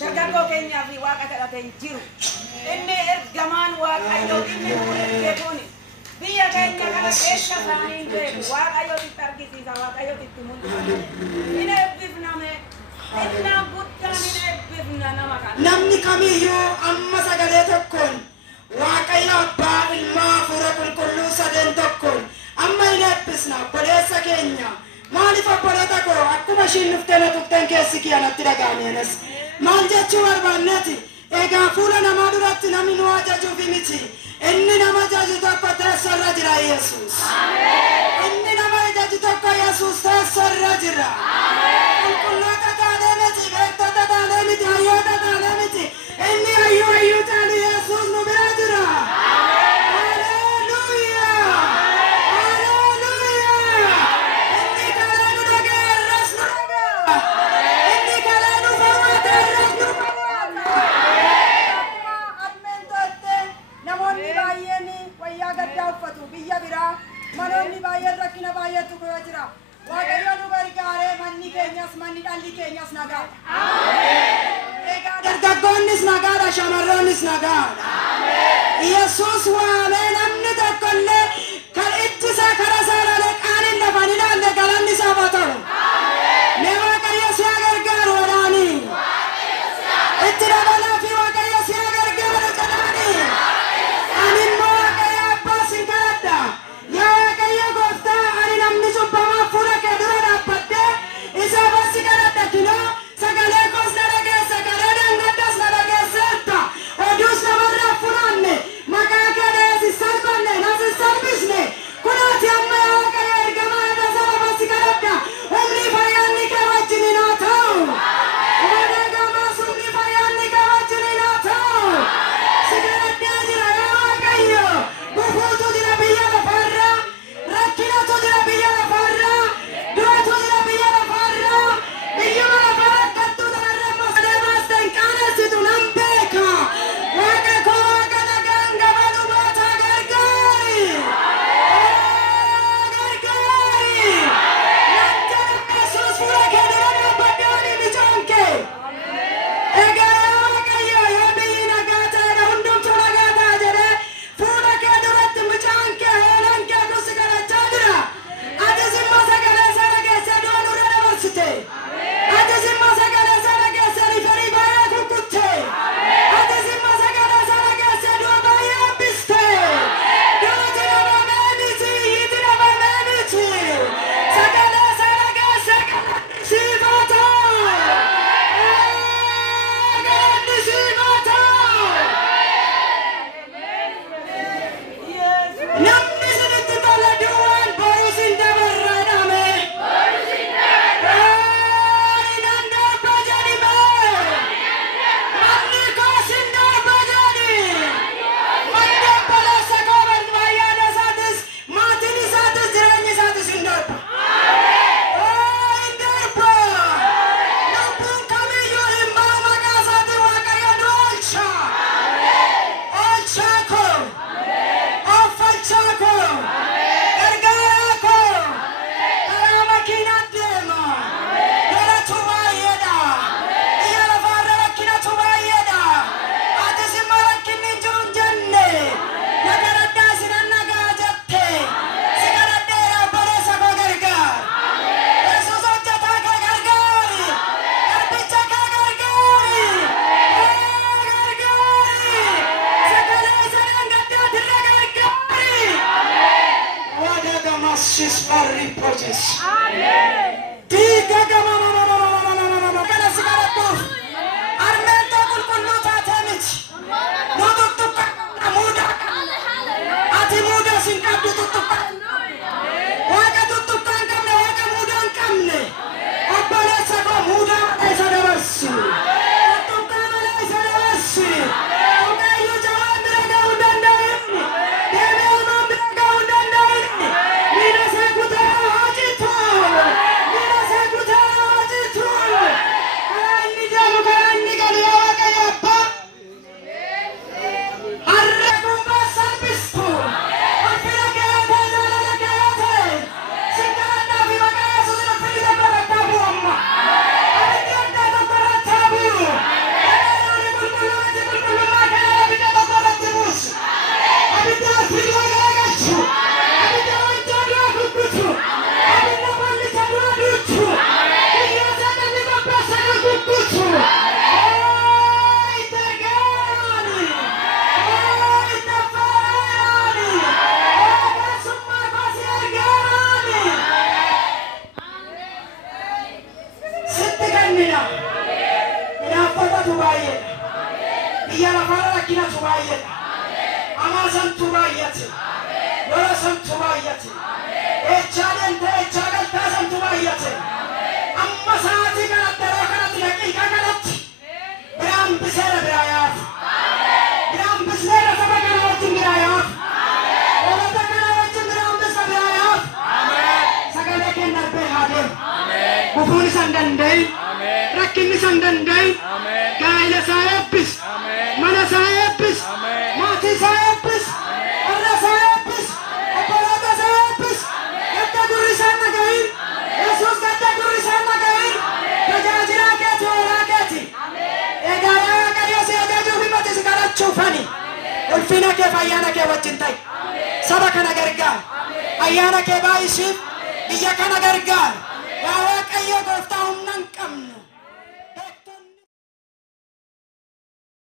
Dargaggoo keenyaa fi waaqa kadhateen jiru. Inni ergamaan waaqayyoo inni nuuf kuni. Biyya keenya kana keessa isaanii beeku. Waaqayyootti argisiisa, waaqayyootti mul'isa. Inni eebbifname. Innaan guddaan inni eebbifna nama kana. Namni kamiyyuu amma sagalee tokkoon waaqayyo abbaa ilmaa hafuura qulqulluu sadeen tokkoon amma hin eebbisna obboleessa keenya. Maaliif obboleeta koo akkuma ishiin dhuftee na tuqxeen keessi kiyanatti dhaga'ameenas. Maal jechuu barbaanneeti? Egaa fuula namaa duratti namni nu ajajuufi miti. Inni nama ajaju tokko teessorra jira Yesuus. Inni nama ajaju tokko Yesuus teessorra jira. Qulqulloota taalee miti, beektota taalee miti, hayyoota taalee miti. Inni hayyuu taalee Yesuus nu bira jira. Manonni baay'een rakkina baay'eetu bira jira. Waaqayyo nu gargaaree manni keenyas manni dhalli keenyas nagaadha. Egaa dargaggoonnis nagaadha, shamarroonnis nagaadha. Yesuus waamee namni tokkollee kan itti isaa karaa isaa ilaalee qaaniin lafaan ilaalle galanni isaaf haa ta'u. Mee Waaqayyo si haa gargaaru jedhaanii. Itti dabalaa fi Waaqayyo si haa gargaaru jedhaanii. Ani immoo Waaqayyo abbaa sin kadhadha. Yaa Waaqayyo gooftaa ani namni cubbamaa fuula kee dura dhaabbadhee isa basi kadhadha kinoo sagalee koos na dhageessa gareedhaan gaddas na dhageesseerta oduus namarraa funaanne maqaa kee dheesi salphanne nasi salphanne. tubaye biya la fara kina tubaye amasan tubayati wala san tubayati echaden te echagal tasan tubayati amma saati kana tara kana tilaki kanat bram bisera brayat bram bisera sabagana wajin brayat wala takana wajin bram bisera brayat sagale ke narbe hadir bufuni sandandai rakini sandandai gaila sayapis mana sayapis mati sayapis arra sayapis apalada sayapis kata gurisan nagain yesus kata gurisan nagain kajajira ke tora keti egaya kariyo se agaju bi mate sigara chufani ulfina ke fayana ke wajintai sabaka nagarga ayana ke baishib biya kana gargar ya waqayyo gofta humnan qabnu